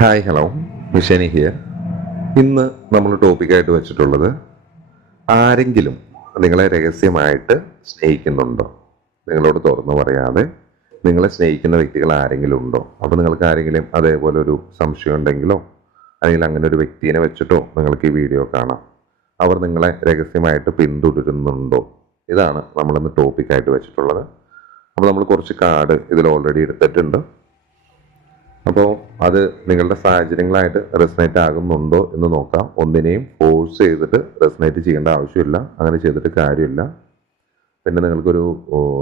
Hi hello മിഷനി here ഇന്ന് നമ്മൾ ടോപ്പിക്കായിട്ട് വെച്ചിട്ടുള്ളത് ആരെങ്കിലും നിങ്ങളെ രഹസ്യമായിട്ട് സ്നേഹിക്കുന്നുണ്ടോ? നിങ്ങളോട് തുറന്നു പറയാതെ നിങ്ങളെ സ്നേഹിക്കുന്ന വ്യക്തികൾ ആരെങ്കിലും ഉണ്ടോ? അപ്പോൾ നിങ്ങൾക്ക് ആരെങ്കിലും അതേപോലെ ഒരു സംശയം ഉണ്ടെങ്കിലോ അല്ലെങ്കിൽ അങ്ങനെ ഒരു വ്യക്തിനെ വെച്ചിട്ടോ നിങ്ങൾക്ക് ഈ വീഡിയോ കാണാം. അവർ നിങ്ങളെ രഹസ്യമായിട്ട് പിന്തുടരുന്നുണ്ടോ? ഇതാണ് നമ്മളിന്ന് ടോപ്പിക്കായിട്ട് വെച്ചിട്ടുള്ളത്. അപ്പോൾ നമ്മൾ കുറച്ച് കാർഡ് ഇതിൽ ഓൾറെഡി എടുത്തിട്ടുണ്ട്. അപ്പോൾ അത് നിങ്ങളുടെ സാഹചര്യങ്ങളായിട്ട് റെസനേറ്റ് ആകുന്നുണ്ടോ എന്ന് നോക്കാം. ഒന്നിനെയും ഫോഴ്സ് ചെയ്തിട്ട് റെസനേറ്റ് ചെയ്യേണ്ട ആവശ്യമില്ല. അങ്ങനെ ചെയ്തിട്ട് കാര്യമില്ല. പിന്നെ നിങ്ങൾക്കൊരു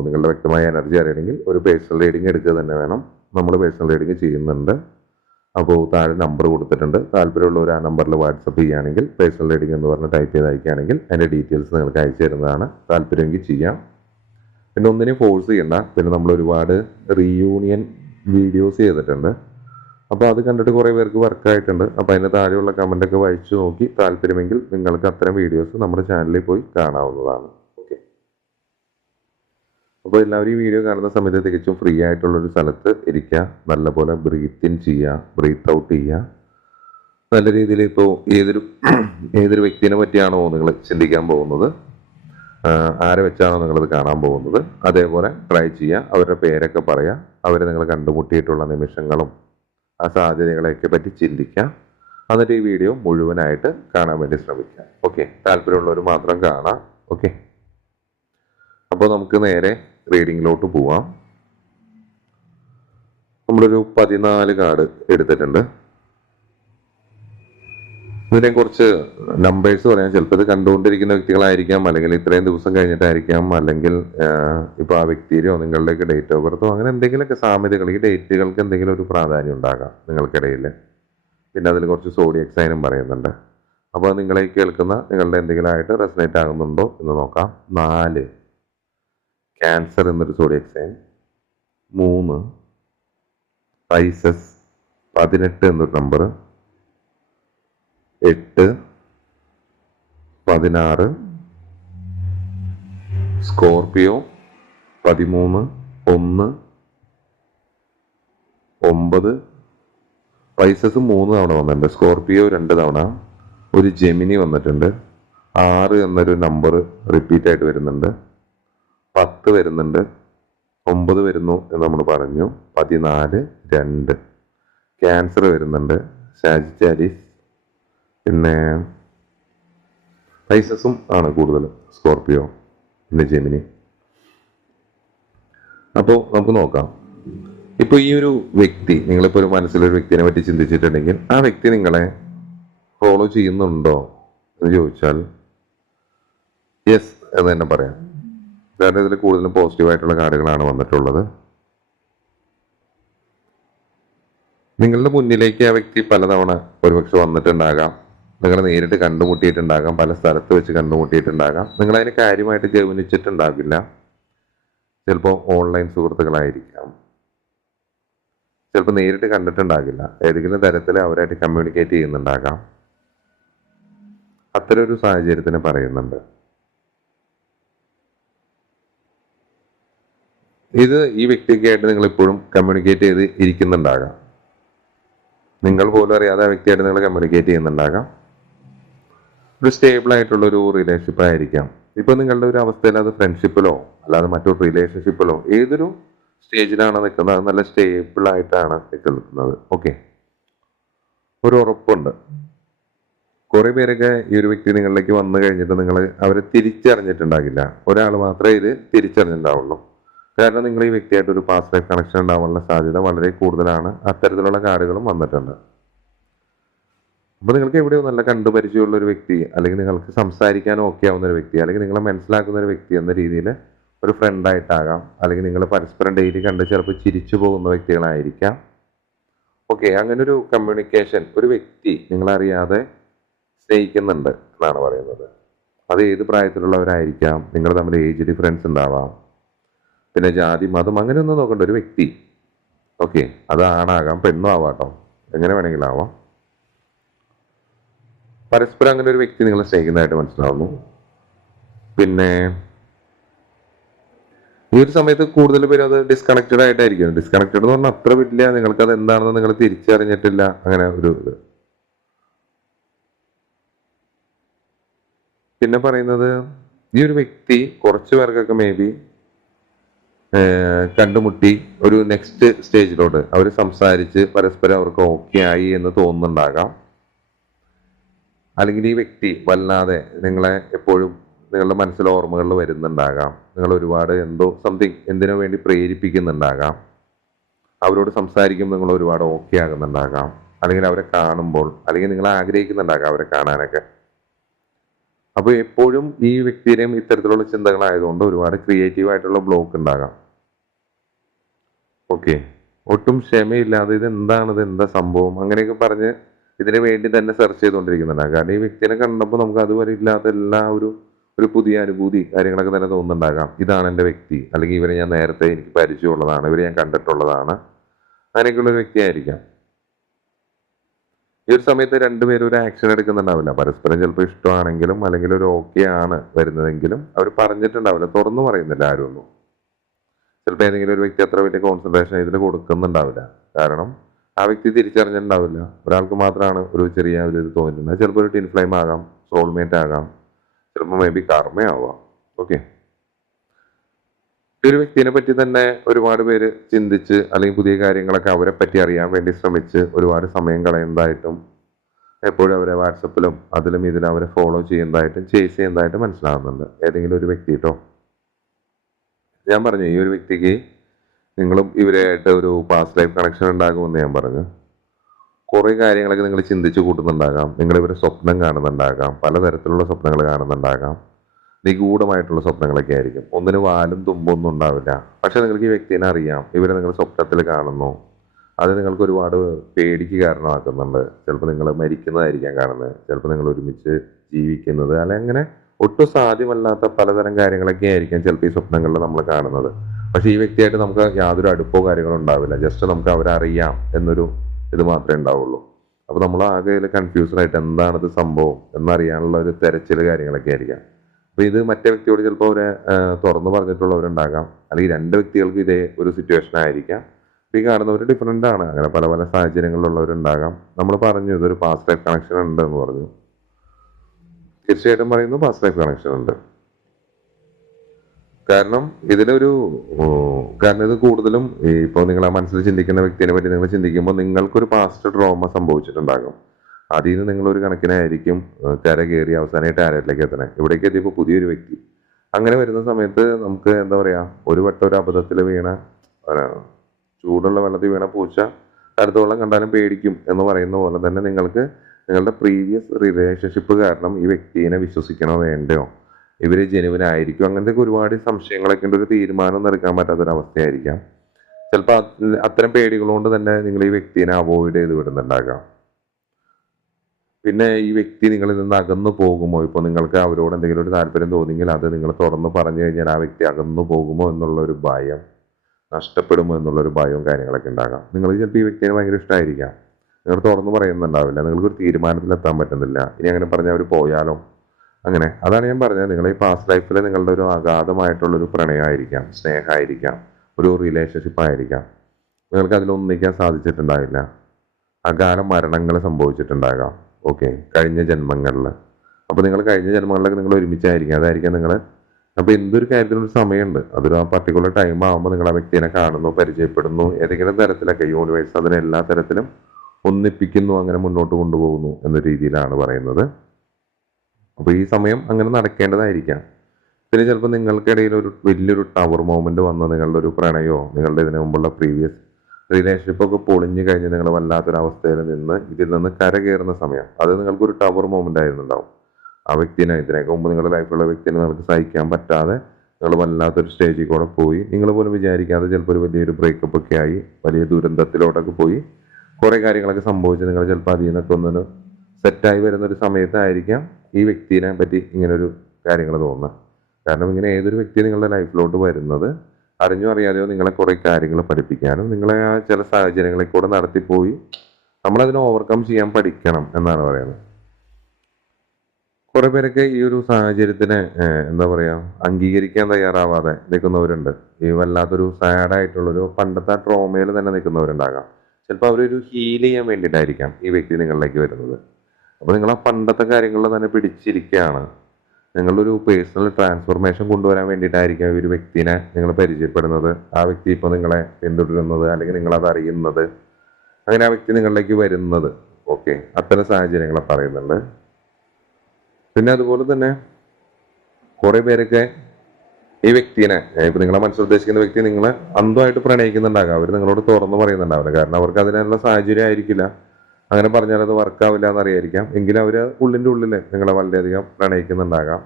നിങ്ങളുടെ വ്യക്തമായ എനർജി അറിയണമെങ്കിൽ ഒരു പേഴ്സണൽ റീഡിങ് എടുക്കുക തന്നെ വേണം. നമ്മൾ പേഴ്സണൽ റീഡിങ് ചെയ്യുന്നുണ്ട്. അപ്പോൾ താഴെ നമ്പർ കൊടുത്തിട്ടുണ്ട്. താല്പര്യമുള്ളവർ ആ നമ്പറിൽ വാട്സപ്പ് ചെയ്യുകയാണെങ്കിൽ പേഴ്സണൽ റീഡിംഗ് എന്ന് പറഞ്ഞ് ടൈപ്പ് ചെയ്ത് അയക്കുകയാണെങ്കിൽ അതിന്റെ ഡീറ്റെയിൽസ് നിങ്ങൾക്ക് അയച്ചു തരുന്നതാണ്. താല്പര്യമെങ്കിൽ ചെയ്യാം. പിന്നെ ഒന്നിനെയും ഫോഴ്സ് ചെയ്യണ്ട. പിന്നെ നമ്മൾ ഒരുപാട് റീയൂണിയൻ വീഡിയോസ് ചെയ്തിട്ടുണ്ട്. അപ്പോൾ അത് കണ്ടിട്ട് കുറേ പേർക്ക് വർക്ക് ആയിട്ടുണ്ട് അപ്പോൾ അതിന് താഴെയുള്ള ഒക്കെ വായിച്ചു നോക്കി. താല്പര്യമെങ്കിൽ നിങ്ങൾക്ക് അത്തരം വീഡിയോസ് നമ്മുടെ ചാനലിൽ പോയി കാണാവുന്നതാണ്. ഓക്കെ അപ്പോൾ എല്ലാവരും ഈ വീഡിയോ കാണുന്ന സമയത്ത് തികച്ചും ഫ്രീ ആയിട്ടുള്ള ഒരു സ്ഥലത്ത് ഇരിക്കുക. നല്ലപോലെ ബ്രീത്ത് ഇൻ ചെയ്യുക. ബ്രീത്ത് ഔട്ട് ചെയ്യുക. നല്ല രീതിയിൽ ഇപ്പോൾ ഏതൊരു ഏതൊരു വ്യക്തിനെ പറ്റിയാണോ നിങ്ങൾ ചിന്തിക്കാൻ പോകുന്നത്? ആരെ വെച്ചാണോ നിങ്ങളത് കാണാൻ പോകുന്നത്? അതേപോലെ ട്രൈ ചെയ്യുക. അവരുടെ പേരൊക്കെ പറയുക. അവരെ നിങ്ങൾ കണ്ടുമുട്ടിയിട്ടുള്ള നിമിഷങ്ങളും ആ സാധ്യതകളെയൊക്കെ പറ്റി ചിന്തിക്കാം. എന്നിട്ട് ഈ വീഡിയോ മുഴുവനായിട്ട് കാണാൻ വേണ്ടി ശ്രമിക്കാം. ഓക്കെ താല്പര്യമുള്ളവർ മാത്രം കാണാം. ഓക്കെ അപ്പോൾ നമുക്ക് നേരെ റീഡിങ്ങിലോട്ട് പോവാം. നമ്മളൊരു പതിനാല് കാർഡ് എടുത്തിട്ടുണ്ട്. ഇതിനെ കുറിച്ച് നമ്പേഴ്സ് പറയാം. ചിലപ്പോൾ ഇത് കണ്ടുകൊണ്ടിരിക്കുന്ന വ്യക്തികളായിരിക്കാം അല്ലെങ്കിൽ ഇത്രയും ദിവസം കഴിഞ്ഞിട്ടായിരിക്കാം അല്ലെങ്കിൽ ഇപ്പൊ ആ വ്യക്തിയുടെയോ നിങ്ങളുടെയൊക്കെ ഡേറ്റ് ഓഫ് ബർത്തോ അങ്ങനെ എന്തെങ്കിലുമൊക്കെ സാമ്യതകൾ ഈ ഡേറ്റുകൾക്ക് എന്തെങ്കിലും ഒരു പ്രാധാന്യം ഉണ്ടാകാം നിങ്ങൾക്കിടയിൽ പിന്നെ അതിൽ കുറച്ച് സോഡിയക് സൈനും പറയുന്നുണ്ട്. അപ്പോൾ നിങ്ങളെ കേൾക്കുന്ന നിങ്ങളുടെ എന്തെങ്കിലും ആയിട്ട് റെസനേറ്റ് ആകുന്നുണ്ടോ എന്ന് നോക്കാം. നാല്. ക്യാൻസർ എന്നൊരു സോഡിയക് സൈൻ മൂന്ന്. പൈസസ് പതിനെട്ട് എന്നൊരു നമ്പർ എട്ട് പതിനാറ് സ്കോർപിയോ പതിമൂന്ന് ഒന്ന് ഒമ്പത്. പൈസസ് മൂന്ന് തവണ വന്നിട്ടുണ്ട്. സ്കോർപിയോ രണ്ട് തവണ. ഒരു ജെമിനി വന്നിട്ടുണ്ട്. ആറ് എന്നൊരു നമ്പർ റിപ്പീറ്റ് ആയിട്ട് വരുന്നുണ്ട്. പത്ത് വരുന്നുണ്ട്. ഒമ്പത് വരുന്നു എന്ന് നമ്മൾ പറഞ്ഞു. പതിനാല് രണ്ട്. ക്യാൻസർ വരുന്നുണ്ട്. സാജിറ്റാരിസ് പിന്നെ പൈസസും ആണ് കൂടുതൽ സ്കോർപിയോ പിന്നെ ജെമിനി അപ്പോൾ നമുക്ക് നോക്കാം. ഇപ്പോൾ ഈ ഒരു വ്യക്തി നിങ്ങളിപ്പോൾ ഒരു മനസ്സിലൊരു വ്യക്തിനെ പറ്റി ചിന്തിച്ചിട്ടുണ്ടെങ്കിൽ ആ വ്യക്തി നിങ്ങളെ ഫോളോ ചെയ്യുന്നുണ്ടോ എന്ന് ചോദിച്ചാൽ യെസ് എന്ന് തന്നെ പറയാം. കാരണം ഇതിൽ കൂടുതലും പോസിറ്റീവായിട്ടുള്ള കാര്യങ്ങളാണ് വന്നിട്ടുള്ളത്. നിങ്ങളുടെ മുന്നിലേക്ക് ആ വ്യക്തി പലതവണ ഒരുപക്ഷെ വന്നിട്ടുണ്ടാകാം. നിങ്ങൾ നേരിട്ട് കണ്ടുമുട്ടിയിട്ടുണ്ടാകാം. പല സ്ഥലത്ത് വെച്ച് കണ്ടുമുട്ടിയിട്ടുണ്ടാകാം. നിങ്ങൾ അതിന് കാര്യമായിട്ട് ഗവനിച്ചിട്ടുണ്ടാകില്ല ചിലപ്പോൾ ഓൺലൈൻ സുഹൃത്തുക്കളായിരിക്കാം. ചിലപ്പോൾ നേരിട്ട് കണ്ടിട്ടുണ്ടാകില്ല. ഏതെങ്കിലും തരത്തിൽ അവരായിട്ട് കമ്മ്യൂണിക്കേറ്റ് ചെയ്യുന്നുണ്ടാകാം. അത്തരം ഒരു സാഹചര്യത്തിന് പറയുന്നുണ്ട്. ഇത് ഈ വ്യക്തിയൊക്കെയായിട്ട് നിങ്ങൾ ഇപ്പോഴും കമ്മ്യൂണിക്കേറ്റ് ചെയ്ത് ഇരിക്കുന്നുണ്ടാകാം. നിങ്ങൾ പോലും അറിയാതെ ആ വ്യക്തിയായിട്ട് നിങ്ങൾ കമ്മ്യൂണിക്കേറ്റ് ചെയ്യുന്നുണ്ടാകാം. ഒരു സ്റ്റേബിൾ ആയിട്ടുള്ള ഒരു റിലേഷൻഷിപ്പ് ആയിരിക്കാം. ഇപ്പൊ നിങ്ങളുടെ ഒരു അവസ്ഥയിൽ അത് ഫ്രണ്ട്ഷിപ്പിലോ അല്ലാതെ മറ്റൊരു റിലേഷൻഷിപ്പിലോ ഏതൊരു സ്റ്റേജിലാണ് നിൽക്കുന്നത്? നല്ല സ്റ്റേബിൾ ആയിട്ടാണ് നിൽക്കുന്നത്. ഓക്കെ ഒരു ഉറപ്പുണ്ട്. കുറെ പേരൊക്കെ ഈ ഒരു വ്യക്തി നിങ്ങളിലേക്ക് വന്നു കഴിഞ്ഞിട്ട് നിങ്ങൾ അവരെ തിരിച്ചറിഞ്ഞിട്ടുണ്ടാകില്ല. ഒരാൾ മാത്രമേ ഇത് തിരിച്ചറിഞ്ഞിട്ടുണ്ടാവുള്ളൂ. കാരണം നിങ്ങൾ ഈ വ്യക്തിയായിട്ട് ഒരു ലൈഫ് കണക്ഷൻ ഉണ്ടാവാനുള്ള സാധ്യത വളരെ കൂടുതലാണ്. അത്തരത്തിലുള്ള കാര്യങ്ങളും വന്നിട്ടുണ്ട്. അപ്പൊ നിങ്ങൾക്ക് എവിടെയോ നല്ല കണ്ടുപരിചയമുള്ള ഒരു വ്യക്തി അല്ലെങ്കിൽ നിങ്ങൾക്ക് സംസാരിക്കാൻ ഓക്കെ ആവുന്ന ഒരു വ്യക്തി അല്ലെങ്കിൽ നിങ്ങളെ മനസ്സിലാക്കുന്ന ഒരു വ്യക്തി എന്ന രീതിയിൽ ഒരു ഫ്രണ്ട് ആയിട്ടാകാം. അല്ലെങ്കിൽ നിങ്ങൾ പരസ്പരം ഡെയിലി കണ്ട് ചിലപ്പോൾ ചിരിച്ചു പോകുന്ന വ്യക്തികളായിരിക്കാം. ഓക്കെ അങ്ങനെ ഒരു കമ്മ്യൂണിക്കേഷൻ ഒരു വ്യക്തി നിങ്ങളറിയാതെ സ്നേഹിക്കുന്നുണ്ട് എന്നാണ് പറയുന്നത്. അത് ഏത് പ്രായത്തിലുള്ളവരായിരിക്കാം നിങ്ങൾ തമ്മിൽ ഏജ് ഡിഫറൻസ് ഉണ്ടാവാം. പിന്നെ ജാതി മതം അങ്ങനെയൊന്നും നോക്കണ്ട ഒരു വ്യക്തി. ഓക്കെ അത് ആണാകാം പെണ്ണും ആവാം കേട്ടോ. എങ്ങനെ വേണമെങ്കിലും ആവാം. പരസ്പരം അങ്ങനെ ഒരു വ്യക്തി നിങ്ങളെ സ്നേഹിക്കുന്നതായിട്ട് മനസ്സിലാവുന്നു. പിന്നെ ഈ ഒരു സമയത്ത് കൂടുതൽ പേര് അത് ഡിസ്കണക്റ്റഡ് ആയിട്ടായിരിക്കും. ഡിസ്കണക്റ്റഡ് എന്ന് പറഞ്ഞാൽ അത്ര വലിയ നിങ്ങൾക്ക് അത് എന്താണെന്ന് നിങ്ങൾ തിരിച്ചറിഞ്ഞിട്ടില്ല. അങ്ങനെ ഒരു ഇത്. പിന്നെ പറയുന്നത് ഈ ഒരു വ്യക്തി കുറച്ച് പേർക്കൊക്കെ മേ ബി കണ്ടുമുട്ടി ഒരു നെക്സ്റ്റ് സ്റ്റേജിലോട്ട് അവർ സംസാരിച്ച് പരസ്പരം അവർക്ക് ഓക്കെ ആയി എന്ന് തോന്നുന്നുണ്ടാകാം. അല്ലെങ്കിൽ ഈ വ്യക്തി വല്ലാതെ നിങ്ങളെ എപ്പോഴും നിങ്ങളുടെ മനസ്സിലെ ഓർമ്മകളിൽ വരുന്നുണ്ടാകാം. നിങ്ങൾ ഒരുപാട് എന്തോ സംതിങ് എന്തിനു വേണ്ടി പ്രേരിപ്പിക്കുന്നുണ്ടാകാം. അവരോട് സംസാരിക്കുമ്പോൾ നിങ്ങൾ ഒരുപാട് ഓക്കെ ആകുന്നുണ്ടാകാം. അല്ലെങ്കിൽ അവരെ കാണുമ്പോൾ അല്ലെങ്കിൽ നിങ്ങൾ ആഗ്രഹിക്കുന്നുണ്ടാകാം അവരെ കാണാനൊക്കെ. അപ്പോൾ എപ്പോഴും ഈ വ്യക്തിയുടെയും ഇത്തരത്തിലുള്ള ചിന്തകളായതുകൊണ്ട് ഒരുപാട് ക്രിയേറ്റീവ് ആയിട്ടുള്ള ബ്ലോക്ക് ഉണ്ടാകാം. ഓക്കെ ഒട്ടും ക്ഷമയില്ലാതെ ഇത് എന്താണ് ഇത് എന്താ സംഭവം? അങ്ങനെയൊക്കെ പറഞ്ഞ് ഇതിനു വേണ്ടി തന്നെ സെർച്ച് ചെയ്തുകൊണ്ടിരിക്കുന്നുണ്ടാകും കാരണം ഈ വ്യക്തിനെ കണ്ടപ്പോൾ നമുക്ക് അതുവരെ ഇല്ലാത്ത എല്ലാ ഒരു ഒരു പുതിയ അനുഭൂതി കാര്യങ്ങളൊക്കെ തന്നെ തോന്നുന്നുണ്ടാകാം. ഇതാണ് എന്റെ വ്യക്തി. അല്ലെങ്കിൽ ഇവരെ ഞാൻ നേരത്തെ എനിക്ക് പരിചയമുള്ളതാണ് ഇവരെ ഞാൻ കണ്ടിട്ടുള്ളതാണ്. അങ്ങനെയൊക്കെയുള്ള ഒരു വ്യക്തിയായിരിക്കാം ഈ ഒരു സമയത്ത് രണ്ടുപേരും ഒരു ആക്ഷൻ എടുക്കുന്നുണ്ടാവില്ല. പരസ്പരം ചിലപ്പോൾ ഇഷ്ടമാണെങ്കിലും അല്ലെങ്കിൽ ഒരു ഓക്കെ ആണ് വരുന്നതെങ്കിലും അവർ പറഞ്ഞിട്ടുണ്ടാവില്ല. തുറന്നു പറയുന്നില്ല ആരും ഒന്നും ചിലപ്പോൾ ഏതെങ്കിലും ഒരു വ്യക്തി അത്ര വലിയ കോൺസെൻട്രേഷൻ ഇതിൽ കൊടുക്കുന്നുണ്ടാവില്ല. കാരണം ആ വ്യക്തി തിരിച്ചറിഞ്ഞിട്ടുണ്ടാവില്ല. ഒരാൾക്ക് മാത്രമാണ് ഒരു ചെറിയ ഒരു ഇത് തോന്നിയിട്ടുണ്ട് ചിലപ്പോൾ ഒരു ടിൻഫ്ലൈം ആകാം സോൾമേറ്റ് ആകാം ചിലപ്പോൾ മേ ബി കർമ്മയാവാം ഓക്കെ ഒരു വ്യക്തിനെ പറ്റി തന്നെ ഒരുപാട് പേര് ചിന്തിച്ച് അല്ലെങ്കിൽ പുതിയ കാര്യങ്ങളൊക്കെ അവരെ പറ്റി അറിയാൻ വേണ്ടി ശ്രമിച്ച് ഒരുപാട് സമയം കളയുന്നതായിട്ടും എപ്പോഴും അവരെ വാട്സപ്പിലും അതിലും ഇതിലും അവരെ ഫോളോ ചെയ്യുന്നതായിട്ടും ചേസ് ചെയ്യുന്നതായിട്ടും മനസ്സിലാകുന്നുണ്ട് ഏതെങ്കിലും ഒരു വ്യക്തി കേട്ടോ ഞാൻ പറഞ്ഞു ഈ ഒരു വ്യക്തിക്ക് നിങ്ങളും ഇവരെയായിട്ട് ഒരു പാസ്റ്റ് ലൈഫ് കണക്ഷൻ ഉണ്ടാകുമെന്ന് ഞാൻ പറഞ്ഞു. കുറേ കാര്യങ്ങളൊക്കെ നിങ്ങൾ ചിന്തിച്ചു കൂട്ടുന്നുണ്ടാകാം. നിങ്ങൾ ഇവരെ സ്വപ്നം കാണുന്നുണ്ടാകാം. പലതരത്തിലുള്ള സ്വപ്നങ്ങൾ കാണുന്നുണ്ടാകാം. നിഗൂഢമായിട്ടുള്ള സ്വപ്നങ്ങളൊക്കെ ആയിരിക്കും. ഒന്നിന് വാലും തുമ്പൊന്നും ഉണ്ടാവില്ല. പക്ഷെ നിങ്ങൾക്ക് ഈ വ്യക്തിനെ അറിയാം. ഇവരെ നിങ്ങൾ സ്വപ്നത്തിൽ കാണുന്നു. അത് നിങ്ങൾക്ക് ഒരുപാട് പേടിക്ക് കാരണമാക്കുന്നുണ്ട്. ചിലപ്പോൾ നിങ്ങൾ മരിക്കുന്നതായിരിക്കാം കാണുന്നത്. ചിലപ്പോൾ നിങ്ങൾ ഒരുമിച്ച് ജീവിക്കുന്നത്. അല്ലെങ്കിൽ അങ്ങനെ ഒട്ടും സാധ്യമല്ലാത്ത പലതരം കാര്യങ്ങളൊക്കെ ആയിരിക്കാം ചിലപ്പോൾ ഈ സ്വപ്നങ്ങളിൽ നമ്മൾ കാണുന്നത്. പക്ഷെ ഈ വ്യക്തിയായിട്ട് നമുക്ക് യാതൊരു അടുപ്പോ കാര്യങ്ങളോ ഉണ്ടാവില്ല. ജസ്റ്റ് നമുക്ക് അവരെ അറിയാം എന്നൊരു ഇത് മാത്രമേ ഉണ്ടാവുള്ളൂ. അപ്പോൾ നമ്മൾ ആകെ കൺഫ്യൂസ്ഡ് ആയിട്ട് എന്താണിത് സംഭവം എന്നറിയാനുള്ള ഒരു തെരച്ചിൽ കാര്യങ്ങളൊക്കെ ആയിരിക്കാം. അപ്പോൾ ഇത് മറ്റേ വ്യക്തിയോട് ചിലപ്പോൾ അവരെ തുറന്നു പറഞ്ഞിട്ടുള്ളവരുണ്ടാകാം. അല്ലെങ്കിൽ രണ്ട് വ്യക്തികൾക്ക് ഇതേ ഒരു സിറ്റുവേഷൻ ആയിരിക്കാം. അപ്പോൾ ഈ കാണുന്നവർ ഡിഫറെന്റ് ആണ്. അങ്ങനെ പല പല സാഹചര്യങ്ങളിലുള്ളവരുണ്ടാകാം. നമ്മൾ പറഞ്ഞു ഇതൊരു പാസ്റ്റ് ലൈഫ് കണക്ഷൻ ഉണ്ട് എന്ന് പറഞ്ഞു. തീർച്ചയായിട്ടും പറയുന്നു പാസ്റ്റ് ലൈഫ് കണക്ഷൻ ഉണ്ട്. കാരണം ഇതിലൊരു കാരണം ഇത് കൂടുതലും ഇപ്പോൾ നിങ്ങൾ ആ മനസ്സിൽ ചിന്തിക്കുന്ന വ്യക്തിയെ പറ്റി നിങ്ങൾ ചിന്തിക്കുമ്പോൾ നിങ്ങൾക്കൊരു പാസ്റ്റ് ഡ്രോമ സംഭവിച്ചിട്ടുണ്ടാകും. അതിൽ നിന്ന് നിങ്ങളൊരു കണക്കിനായിരിക്കും ഏഹ്, കര കയറി അവസാനമായിട്ട് ആരായിട്ടിലേക്ക് എത്തണേ. ഇവിടേക്ക് എത്തിയപ്പോൾ പുതിയൊരു വ്യക്തി. അങ്ങനെ വരുന്ന സമയത്ത് നമുക്ക് എന്താ പറയാ ഒരു വട്ടം ഒരു അബദ്ധത്തിൽ വീണ ചൂടുള്ള വെള്ളത്തിൽ വീണ പൂച്ച അടുത്ത വെള്ളം കണ്ടാലും പേടിക്കും എന്ന് പറയുന്ന പോലെ തന്നെ നിങ്ങൾക്ക് നിങ്ങളുടെ പ്രീവിയസ് റിലേഷൻഷിപ്പ് കാരണം ഈ വ്യക്തിയെ വിശ്വസിക്കണോ വേണ്ടയോ? ഇവർ ജനുവിനായിരിക്കും. അങ്ങനത്തെ ഒരുപാട് സംശയങ്ങളൊക്കെ ഉണ്ട്. ഒരു തീരുമാനം എടുക്കാൻ പറ്റാത്തൊരവസ്ഥയായിരിക്കാം. ചിലപ്പോൾ അത്തരം പേടികൾ കൊണ്ട് തന്നെ നിങ്ങൾ ഈ വ്യക്തിനെ അവോയ്ഡ് ചെയ്ത് വിടുന്നുണ്ടാകാം. പിന്നെ ഈ വ്യക്തി നിങ്ങളിൽ നിന്ന് അകന്നു പോകുമോ? ഇപ്പോൾ നിങ്ങൾക്ക് അവരോട് എന്തെങ്കിലും ഒരു താല്പര്യം തോന്നിയെങ്കിൽ അത് നിങ്ങൾ തുറന്നു പറഞ്ഞു കഴിഞ്ഞാൽ ആ വ്യക്തി അകന്നു പോകുമോ എന്നുള്ള ഒരു ഭയം നഷ്ടപ്പെടുമോ എന്നുള്ളൊരു ഭയവും കാര്യങ്ങളൊക്കെ ഉണ്ടാകാം. നിങ്ങൾ ചിലപ്പോൾ ഈ വ്യക്തിനെ ഭയങ്കര ഇഷ്ടമായിരിക്കാം നിങ്ങൾ തുറന്ന് പറയുന്നുണ്ടാവില്ല. നിങ്ങൾക്ക് ഒരു തീരുമാനത്തിലെത്താൻ പറ്റുന്നില്ല. ഇനി അങ്ങനെ പറഞ്ഞാൽ അവർ പോയാലോ? അങ്ങനെ. അതാണ് ഞാൻ പറഞ്ഞത്. നിങ്ങൾ ഈ പാസ്റ്റ് ലൈഫിൽ നിങ്ങളുടെ ഒരു അഗാധമായിട്ടുള്ള ഒരു പ്രണയമായിരിക്കാം സ്നേഹമായിരിക്കാം ഒരു റിലേഷൻഷിപ്പ് ആയിരിക്കാം. നിങ്ങൾക്ക് അതിലൊന്നിക്കാൻ സാധിച്ചിട്ടുണ്ടാവില്ല. അകാല മരണങ്ങൾ സംഭവിച്ചിട്ടുണ്ടാകാം. ഓക്കെ കഴിഞ്ഞ ജന്മങ്ങളിൽ. അപ്പോൾ നിങ്ങൾ കഴിഞ്ഞ ജന്മങ്ങളിലൊക്കെ നിങ്ങൾ ഒരുമിച്ചായിരിക്കാം. അതായിരിക്കാം നിങ്ങൾ. അപ്പോൾ എന്തൊരു കാര്യത്തിനൊരു സമയമുണ്ട്. അതൊരു ആ പർട്ടിക്കുലർ ടൈം ആകുമ്പോൾ നിങ്ങൾ ആ വ്യക്തിനെ കാണുന്നു പരിചയപ്പെടുന്നു ഏതെങ്കിലും തരത്തിലൊക്കെ യൂണിവേഴ്സ് അതിനെ എല്ലാ തരത്തിലും ഒന്നിപ്പിക്കുന്നു അങ്ങനെ മുന്നോട്ട് കൊണ്ടുപോകുന്നു എന്ന രീതിയിലാണ് പറയുന്നത്. അപ്പോൾ ഈ സമയം അങ്ങനെ നടക്കേണ്ടതായിരിക്കാം. പിന്നെ ചിലപ്പോൾ നിങ്ങൾക്കിടയിൽ ഒരു വലിയൊരു ടവർ മൂവ്മെന്റ് വന്ന് നിങ്ങളുടെ ഒരു പ്രണയമോ നിങ്ങളുടെ ഇതിനു മുമ്പുള്ള പ്രീവിയസ് റിലേഷൻഷിപ്പ് ഒക്കെ പൊളിഞ്ഞു കഴിഞ്ഞ് നിങ്ങൾ വല്ലാത്തൊരവസ്ഥയിൽ നിന്ന് ഇതിൽ നിന്ന് കരകയറുന്ന സമയം. അത് നിങ്ങൾക്കൊരു ടവർ മൂവ്മെന്റ് ആയിരുന്നുണ്ടാവും. ആ വ്യക്തിനെ ഇതിനൊക്കെ മുമ്പ് നിങ്ങളുടെ ലൈഫിലുള്ള വ്യക്തിനെ നിങ്ങൾക്ക് സഹിക്കാൻ പറ്റാതെ നിങ്ങൾ വല്ലാത്തൊരു സ്റ്റേജിൽ കൂടെ പോയി. നിങ്ങൾ പോലും വിചാരിക്കാതെ ചിലപ്പോൾ ഒരു വലിയൊരു ബ്രേക്കപ്പ് ഒക്കെ ആയി വലിയ ദുരന്തത്തിലോട്ടൊക്കെ പോയി. കുറേ കാര്യങ്ങളൊക്കെ സംഭവിച്ച് നിങ്ങൾ ചിലപ്പോൾ അതിൽ നിന്നൊക്കെ ഒന്നൊരു സെറ്റായി വരുന്ന ഒരു സമയത്തായിരിക്കാം. ഈ വ്യക്തിനെ പറ്റി ഇങ്ങനൊരു കാര്യങ്ങൾ തോന്നുന്നത് കാരണം ഇങ്ങനെ ഏതൊരു വ്യക്തി നിങ്ങളുടെ ലൈഫിലോട്ട് വരുന്നത് അറിഞ്ഞോ അറിയാതെയോ നിങ്ങളെ കുറേ കാര്യങ്ങൾ പഠിപ്പിക്കാനും നിങ്ങളെ ആ ചില സാഹചര്യങ്ങളിൽ കൂടെ നടത്തിപ്പോയി നമ്മളതിനെ ഓവർകം ചെയ്യാൻ പഠിക്കണം എന്നാണ് പറയുന്നത്. കുറെ പേരൊക്കെ ഈ ഒരു സാഹചര്യത്തിനെ എന്താ പറയാ അംഗീകരിക്കാൻ തയ്യാറാവാതെ നിൽക്കുന്നവരുണ്ട്. ഈ വല്ലാത്തൊരു സാഡായിട്ടുള്ളൊരു പണ്ടത്തെ ട്രോമയിൽ തന്നെ നിൽക്കുന്നവരുണ്ടാകാം. ചിലപ്പോൾ അവരൊരു ഹീൽ ചെയ്യാൻ വേണ്ടിയിട്ടായിരിക്കാം ഈ വ്യക്തി നിങ്ങളിലേക്ക് വരുന്നത്. അപ്പോൾ നിങ്ങൾ ആ പണ്ടത്തെ കാര്യങ്ങളിൽ തന്നെ പിടിച്ചിരിക്കുകയാണ്. നിങ്ങളൊരു പേഴ്സണൽ ട്രാൻസ്ഫോർമേഷൻ കൊണ്ടുവരാൻ വേണ്ടിയിട്ടായിരിക്കും ഒരു വ്യക്തിനെ നിങ്ങൾ പരിചയപ്പെടുന്നത്. ആ വ്യക്തി ഇപ്പോൾ നിങ്ങളെ പിന്തുടരുന്നത് അല്ലെങ്കിൽ നിങ്ങളത് അറിയുന്നത്. അങ്ങനെ ആ വ്യക്തി നിങ്ങളിലേക്ക് വരുന്നത്. ഓക്കെ. അത്തരം സാഹചര്യങ്ങളെ പറയുന്നുണ്ട്. പിന്നെ അതുപോലെ തന്നെ കുറേ പേരൊക്കെ ഈ വ്യക്തിനെ ഇപ്പൊ നിങ്ങളെ മനസ്സുദ്ദേശിക്കുന്ന വ്യക്തി നിങ്ങളെ അന്ധമായിട്ട് പ്രണയിക്കുന്നുണ്ടാകാം. അവർ നിങ്ങളോട് തുറന്നു പറയുന്നുണ്ടാവില്ല. കാരണം അവർക്ക് അതിനുള്ള സാഹചര്യം ആയിരിക്കില്ല. അങ്ങനെ പറഞ്ഞാൽ അത് വർക്കാവില്ല എന്നറിയായിരിക്കാം. എങ്കിലും അവർ ഉള്ളിന്റെ ഉള്ളിൽ നിങ്ങളെ വളരെയധികം പ്രണയിക്കുന്നുണ്ടാകാം.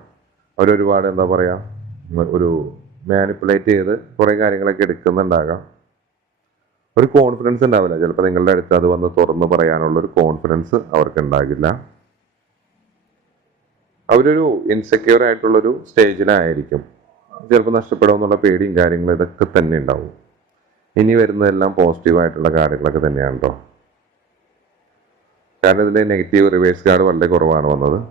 അവരൊരുപാട് എന്താ പറയുക ഒരു മാനിപ്പുലേറ്റ് ചെയ്ത് കുറേ കാര്യങ്ങളൊക്കെ എടുക്കുന്നുണ്ടാകാം. ഒരു കോൺഫിഡൻസ് ഉണ്ടാവില്ല. ചിലപ്പോൾ നിങ്ങളുടെ അടുത്ത് അത് വന്ന് തുറന്ന് പറയാനുള്ള ഒരു കോൺഫിഡൻസ് അവർക്ക് ഉണ്ടാകില്ല. അവരൊരു ഇൻസെക്യൂർ ആയിട്ടുള്ളൊരു സ്റ്റേജിലായിരിക്കും ചിലപ്പോൾ നഷ്ടപ്പെടുമെന്നുള്ള പേടിയും കാര്യങ്ങളും ഇതൊക്കെ തന്നെ ഉണ്ടാവും. ഇനി വരുന്നതെല്ലാം പോസിറ്റീവായിട്ടുള്ള കാര്യങ്ങളൊക്കെ തന്നെയാണ് കേട്ടോ കാരണം ഇതിന്റെ നെഗറ്റീവ് റിവേഴ്സ് കാർഡ് വളരെ കുറവാണ് വന്നത്.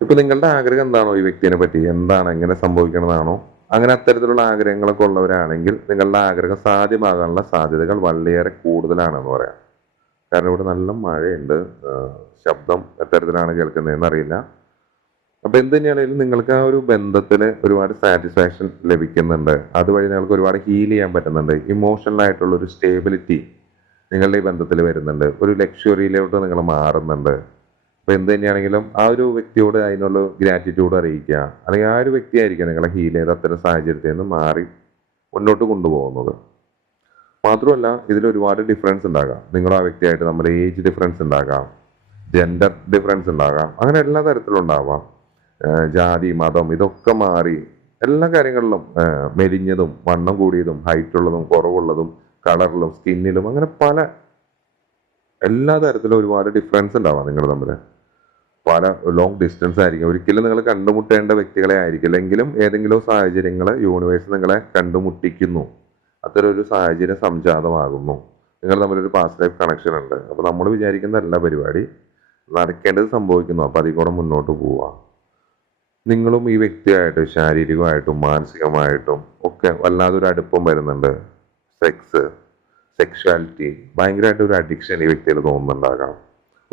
ഇപ്പൊ നിങ്ങളുടെ ആഗ്രഹം എന്താണോ ഈ വ്യക്തിനെ പറ്റി? എന്താണ്? എങ്ങനെ സംഭവിക്കണമെന്നാണോ? അങ്ങനെ അത്തരത്തിലുള്ള ആഗ്രഹങ്ങളൊക്കെ ഉള്ളവരാണെങ്കിൽ നിങ്ങളുടെ ആഗ്രഹം സാധ്യമാകാനുള്ള സാധ്യതകൾ വളരെയേറെ കൂടുതലാണെന്ന് പറയാം. കാരണം ഇവിടെ നല്ല മഴയുണ്ട്. ശബ്ദം എത്തരത്തിലാണ് കേൾക്കുന്നതെന്ന് അറിയില്ല. അപ്പൊ എന്ത് തന്നെയാണെങ്കിലും നിങ്ങൾക്ക് ആ ഒരു ബന്ധത്തിന് ഒരുപാട് സാറ്റിസ്ഫാക്ഷൻ ലഭിക്കുന്നുണ്ട്. അതുവഴി നിങ്ങൾക്ക് ഒരുപാട് ഹീൽ ചെയ്യാൻ പറ്റുന്നുണ്ട്. ഇമോഷണൽ ആയിട്ടുള്ള ഒരു സ്റ്റേബിലിറ്റി നിങ്ങളുടെ ഈ ബന്ധത്തിൽ വരുന്നുണ്ട്. ഒരു ലക്ഷറിയിലോട്ട് നിങ്ങൾ മാറുന്നുണ്ട്. അപ്പൊ എന്ത് തന്നെയാണെങ്കിലും ആ ഒരു വ്യക്തിയോട് അതിനുള്ള ഗ്രാറ്റിറ്റ്യൂഡ് അറിയിക്കുക. അല്ലെങ്കിൽ ആ ഒരു വ്യക്തിയായിരിക്കും നിങ്ങളെ ഹീൽ ചെയ്ത് അത്തരം സാഹചര്യത്തിൽ നിന്ന് മാറി മുന്നോട്ട് കൊണ്ടുപോകുന്നത്. മാത്രമല്ല ഇതിൽ ഒരുപാട് ഡിഫറൻസ് ഉണ്ടാകാം. നിങ്ങൾ ആ വ്യക്തിയായിട്ട് നമ്മുടെ ഏജ് ഡിഫറൻസ് ഉണ്ടാകാം. ജെൻഡർ ഡിഫറൻസ് ഉണ്ടാകാം. അങ്ങനെ എല്ലാ തരത്തിലും ഉണ്ടാവാം ജാതി മതം ഇതൊക്കെ മാറി എല്ലാ കാര്യങ്ങളിലും മെലിഞ്ഞതും വണ്ണം കൂടിയതും ഹൈറ്റ് ഉള്ളതും കുറവുള്ളതും കളറിലും സ്കിന്നിലും അങ്ങനെ പല എല്ലാ തരത്തിലും ഒരുപാട് ഡിഫറൻസ് ഉണ്ടാവാം നിങ്ങൾ തമ്മിൽ പല ലോങ് ഡിസ്റ്റൻസ് ആയിരിക്കും. ഒരിക്കലും നിങ്ങൾ കണ്ടുമുട്ടേണ്ട വ്യക്തികളെ ആയിരിക്കില്ല എങ്കിലും ഏതെങ്കിലും സാഹചര്യങ്ങൾ യൂണിവേഴ്സ് നിങ്ങളെ കണ്ടുമുട്ടിക്കുന്നു. അത്തരം ഒരു സാഹചര്യം സംജാതമാകുന്നു. നിങ്ങൾ തമ്മിലൊരു പാസ്റ്റ് ലൈഫ് കണക്ഷൻ ഉണ്ട്. അപ്പോൾ നമ്മൾ വിചാരിക്കുന്നതല്ല പരിപാടി നടക്കേണ്ടത് സംഭവിക്കുന്നു. അപ്പോൾ അതിൽ കൂടെ മുന്നോട്ട് പോവുക നിങ്ങളും ഈ വ്യക്തിയായിട്ട് ശാരീരികമായിട്ടും മാനസികമായിട്ടും ഒക്കെ വല്ലാതൊരു അടുപ്പം വരുന്നുണ്ട്. സെക്സ് സെക്ഷുവാലിറ്റി ഭയങ്കരമായിട്ട് ഒരു അഡിക്ഷൻ ഈ വ്യക്തിയിൽ തോന്നുന്നുണ്ടാകാം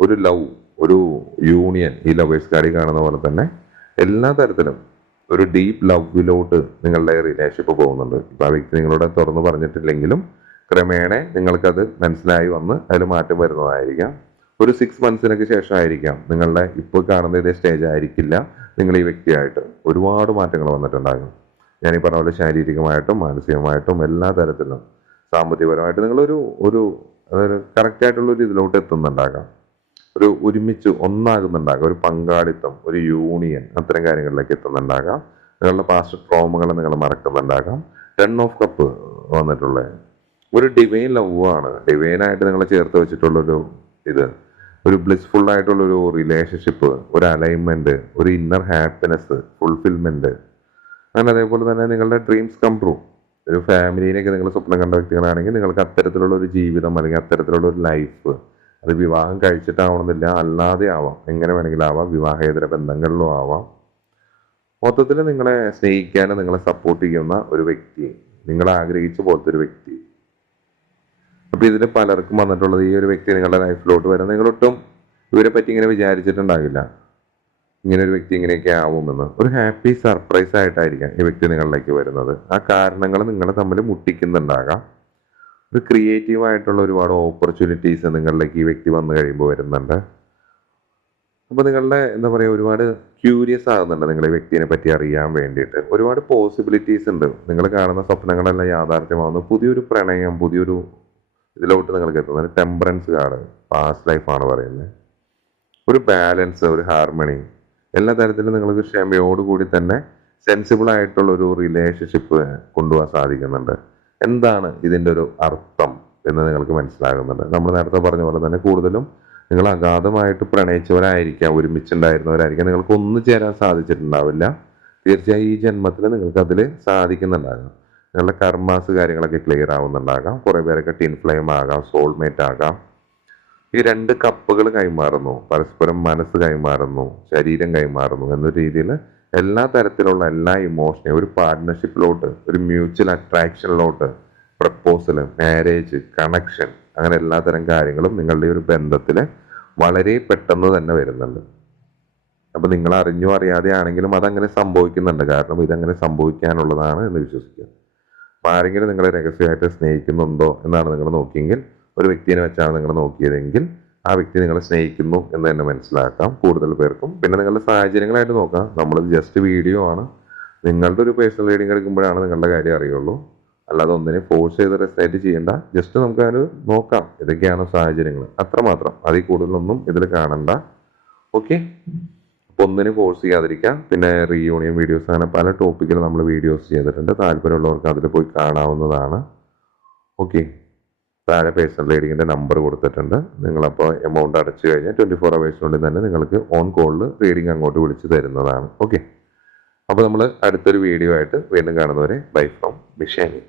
ഒരു ലവ് ഒരു യൂണിയൻ ഈ ലവേഴ്സ് കാർഡിൽ കാണുന്ന പോലെ തന്നെ എല്ലാ തരത്തിലും ഒരു ഡീപ്പ് ലവിലോട്ട് നിങ്ങളുടെ റിലേഷൻഷിപ്പ് പോകുന്നുണ്ട്. ഇപ്പൊ ആ വ്യക്തി നിങ്ങളോട് തുറന്നു പറഞ്ഞിട്ടില്ലെങ്കിലും ക്രമേണ നിങ്ങൾക്കത് മനസ്സിലായി വന്ന് അതിൽ മാറ്റം വരുന്നതായിരിക്കാം. ഒരു സിക്സ് മന്ത്സിനൊക്കെ ശേഷമായിരിക്കാം നിങ്ങളുടെ ഇപ്പോൾ കാണുന്ന ഇതേ സ്റ്റേജ് ആയിരിക്കില്ല നിങ്ങൾ ഈ വ്യക്തിയായിട്ട്. ഒരുപാട് മാറ്റങ്ങൾ വന്നിട്ടുണ്ടാകും. ഈ പറഞ്ഞ പോലെ ശാരീരികമായിട്ടും മാനസികമായിട്ടും എല്ലാ തരത്തിലും സാമ്പത്തികപരമായിട്ട് നിങ്ങളൊരു ഒരു അതായത് കറക്റ്റ് ആയിട്ടുള്ള ഒരു ഇതിലോട്ട് എത്തുന്നുണ്ടാകാം. ഒരു ഒരുമിച്ച് ഒന്നാകുന്നുണ്ടാകാം. ഒരു പങ്കാളിത്തം ഒരു യൂണിയൻ അത്തരം കാര്യങ്ങളിലേക്ക് എത്തുന്നുണ്ടാകാം. നിങ്ങളുടെ പാസ്റ്റ് ട്രോമകളെ നിങ്ങൾ മറക്കുന്നുണ്ടാകാം. ടെൺ ഓഫ് കപ്പ് വന്നിട്ടുള്ള ഒരു ഡിവൈൻ ലവ് ഡിവൈനായിട്ട് നിങ്ങളെ ചേർത്ത് വെച്ചിട്ടുള്ളൊരു ഇത്. ഒരു ബ്ലിസ്ഫുൾ ആയിട്ടുള്ള ഒരു റിലേഷൻഷിപ്പ് ഒരു അലൈൻമെന്റ് ഒരു ഇന്നർ ഹാപ്പിനെസ് ഫുൾഫിൽമെന്റ് അങ്ങനെ അതേപോലെ തന്നെ നിങ്ങളുടെ ഡ്രീംസ് കം ട്രൂ ഒരു ഫാമിലിയിലേക്ക് നിങ്ങൾ സ്വപ്നം കണ്ട വ്യക്തികളാണെങ്കിൽ നിങ്ങൾക്ക് അത്തരത്തിലുള്ള ഒരു ജീവിതം അല്ലെങ്കിൽ അത്തരത്തിലുള്ള ഒരു ലൈഫ് അത് വിവാഹം കഴിച്ചിട്ടാവണമെന്നില്ല. അല്ലാതെ ആവാം. എങ്ങനെ വേണമെങ്കിലും ആവാം. വിവാഹേതര ബന്ധങ്ങളിലും ആവാം. മൊത്തത്തിൽ നിങ്ങളെ സ്നേഹിക്കാനും നിങ്ങളെ സപ്പോർട്ട് ചെയ്യുന്ന ഒരു വ്യക്തി നിങ്ങൾ ആഗ്രഹിച്ച പോലത്തെ ഒരു വ്യക്തി. അപ്പൊ ഇതിൽ പലർക്കും വന്നിട്ടുള്ളത് ഈ ഒരു വ്യക്തി നിങ്ങളുടെ ലൈഫിലോട്ട് വരാൻ നിങ്ങളൊട്ടും ഇവരെ പറ്റി ഇങ്ങനെ വിചാരിച്ചിട്ടുണ്ടാകില്ല. ഇങ്ങനെ ഒരു വ്യക്തി ഇങ്ങനെയൊക്കെ ആവുമെന്ന്. ഒരു ഹാപ്പി സർപ്രൈസ് ആയിട്ടായിരിക്കാം ഈ വ്യക്തി നിങ്ങളിലേക്ക് വരുന്നത്. ആ കാരണങ്ങൾ നിങ്ങളെ തമ്മിൽ മുട്ടിക്കുന്നുണ്ടാകാം. ഒരു ക്രിയേറ്റീവ് ആയിട്ടുള്ള ഒരുപാട് ഓപ്പർച്യൂണിറ്റീസ് നിങ്ങളിലേക്ക് ഈ വ്യക്തി വന്നു കഴിയുമ്പോൾ വരുന്നുണ്ട്. അപ്പോൾ നിങ്ങളുടെ എന്താ പറയുക ഒരുപാട് ക്യൂരിയസ് ആകുന്നുണ്ട് നിങ്ങളെ ഈ വ്യക്തിനെ പറ്റി അറിയാൻ വേണ്ടിയിട്ട്. ഒരുപാട് പോസിബിലിറ്റീസ് ഉണ്ട്. നിങ്ങൾ കാണുന്ന സ്വപ്നങ്ങളെല്ലാം യാഥാർത്ഥ്യമാകുന്നു പുതിയൊരു പ്രണയം പുതിയൊരു ഇതിലോട്ട് നിങ്ങൾക്ക് എത്തുന്നത് ടെമ്പറൻസ് കാർഡ് പാസ്റ്റ് ലൈഫാണ് പറയുന്നത്. ഒരു ബാലൻസ് ഒരു ഹാർമണി എല്ലാ തരത്തിലും നിങ്ങൾക്ക് ക്ഷമയോടുകൂടി തന്നെ സെൻസിബിൾ ആയിട്ടുള്ള ഒരു റിലേഷൻഷിപ്പ് കൊണ്ടുപോകാൻ സാധിക്കുന്നുണ്ട്. എന്താണ് ഇതിന്റെ ഒരു അർത്ഥം എന്ന് നിങ്ങൾക്ക് മനസ്സിലാകുന്നുണ്ട്. നമ്മൾ നേരത്തെ പറഞ്ഞ പോലെ തന്നെ കൂടുതലും നിങ്ങൾ അഗാധമായിട്ട് പ്രണയിച്ചവരായിരിക്കാം ഒരുമിച്ചുണ്ടായിരുന്നവരായിരിക്കാം. നിങ്ങൾക്ക് ഒന്നു ചേരാൻ സാധിച്ചിട്ടുണ്ടാവില്ല. തീർച്ചയായും ഈ ജന്മത്തിൽ നിങ്ങൾക്ക് അതിൽ സാധിക്കുന്നുണ്ടാകാം. നിങ്ങളുടെ കർമാസ് കാര്യങ്ങളൊക്കെ ക്ലിയർ ആവുന്നുണ്ടാകാം. കുറേ പേരൊക്കെ ടിൻ ഫ്ലെയിം ആകാം സോൾമേറ്റ് ആകാം. ഈ രണ്ട് കപ്പുകൾ കൈമാറുന്നു. പരസ്പരം മനസ്സ് കൈമാറുന്നു ശരീരം കൈമാറുന്നു എന്ന രീതിയിൽ എല്ലാ തരത്തിലുള്ള എല്ലാ ഇമോഷനെയും ഒരു പാർട്ട്ണർഷിപ്പിലോട്ട് ഒരു മ്യൂച്വൽ അട്രാക്ഷനിലോട്ട് പ്രപ്പോസൽ മാരേജ് കണക്ഷൻ അങ്ങനെ എല്ലാ തരം കാര്യങ്ങളും നിങ്ങളുടെ ഒരു ബന്ധത്തിൽ വളരെ പെട്ടെന്ന് തന്നെ വരുന്നുണ്ട്. അപ്പം നിങ്ങൾ അറിഞ്ഞോ അറിയാതെ ആണെങ്കിലും അതങ്ങനെ സംഭവിക്കുന്നുണ്ട്. കാരണം ഇതങ്ങനെ സംഭവിക്കാനുള്ളതാണ് എന്ന് വിശ്വസിക്കുക. അപ്പം ആരെങ്കിലും നിങ്ങളെ രഹസ്യമായിട്ട് സ്നേഹിക്കുന്നുണ്ടോ എന്നാണ് നിങ്ങൾ നോക്കിയെങ്കിൽ ഒരു വ്യക്തിയെ വെച്ചാണ് നിങ്ങൾ നോക്കിയതെങ്കിൽ ആ വ്യക്തി നിങ്ങളെ സ്നേഹിക്കുന്നു എന്ന് തന്നെ മനസ്സിലാക്കാം കൂടുതൽ പേർക്കും. പിന്നെ നിങ്ങളുടെ സാഹചര്യങ്ങളായിട്ട് നോക്കാം. നമ്മൾ ജസ്റ്റ് വീഡിയോ ആണ്. നിങ്ങളുടെ ഒരു പേഴ്സണൽ റീഡിംഗ് എടുക്കുമ്പോഴാണ് നിങ്ങളുടെ കാര്യം അറിയുള്ളൂ. അല്ലാതെ ഒന്നിനെ ഫോഴ്സ് ചെയ്ത് റെസ്റ്റായിട്ട് ചെയ്യേണ്ട. ജസ്റ്റ് നമുക്ക് നോക്കാം. ഇതൊക്കെയാണ് സാഹചര്യങ്ങൾ അത്രമാത്രം അതിൽ കൂടുതലൊന്നും ഇതിൽ കാണണ്ട. ഓക്കെ അപ്പോൾ ഒന്നിനെ ഫോഴ്സ് ചെയ്യാതിരിക്കാം. പിന്നെ റീയൂണിയൻ വീഡിയോസ് അങ്ങനെ പല ടോപ്പിക്കിൽ നമ്മൾ വീഡിയോസ് ചെയ്തിട്ടുണ്ട്. താല്പര്യമുള്ളവർക്ക് അതിൽ പോയി കാണാവുന്നതാണ്. ഓക്കെ താഴെ പേഴ്സണൽ റീഡിങ്ങിന്റെ നമ്പർ കൊടുത്തിട്ടുണ്ട്. നിങ്ങളപ്പോൾ എമൗണ്ട് അടച്ചു കഴിഞ്ഞാൽ ട്വന്റി ഫോർ അവേഴ്സിനുള്ളിൽ തന്നെ നിങ്ങൾക്ക് ഓൺ കോളിൽ റീഡിംഗ് അങ്ങോട്ട് വിളിച്ച് തരുന്നതാണ്. ഓക്കെ അപ്പോൾ നമ്മൾ അടുത്തൊരു വീഡിയോ ആയിട്ട് വീണ്ടും കാണുന്നവരെ ബൈ ഫ്രോം ബിഷാനി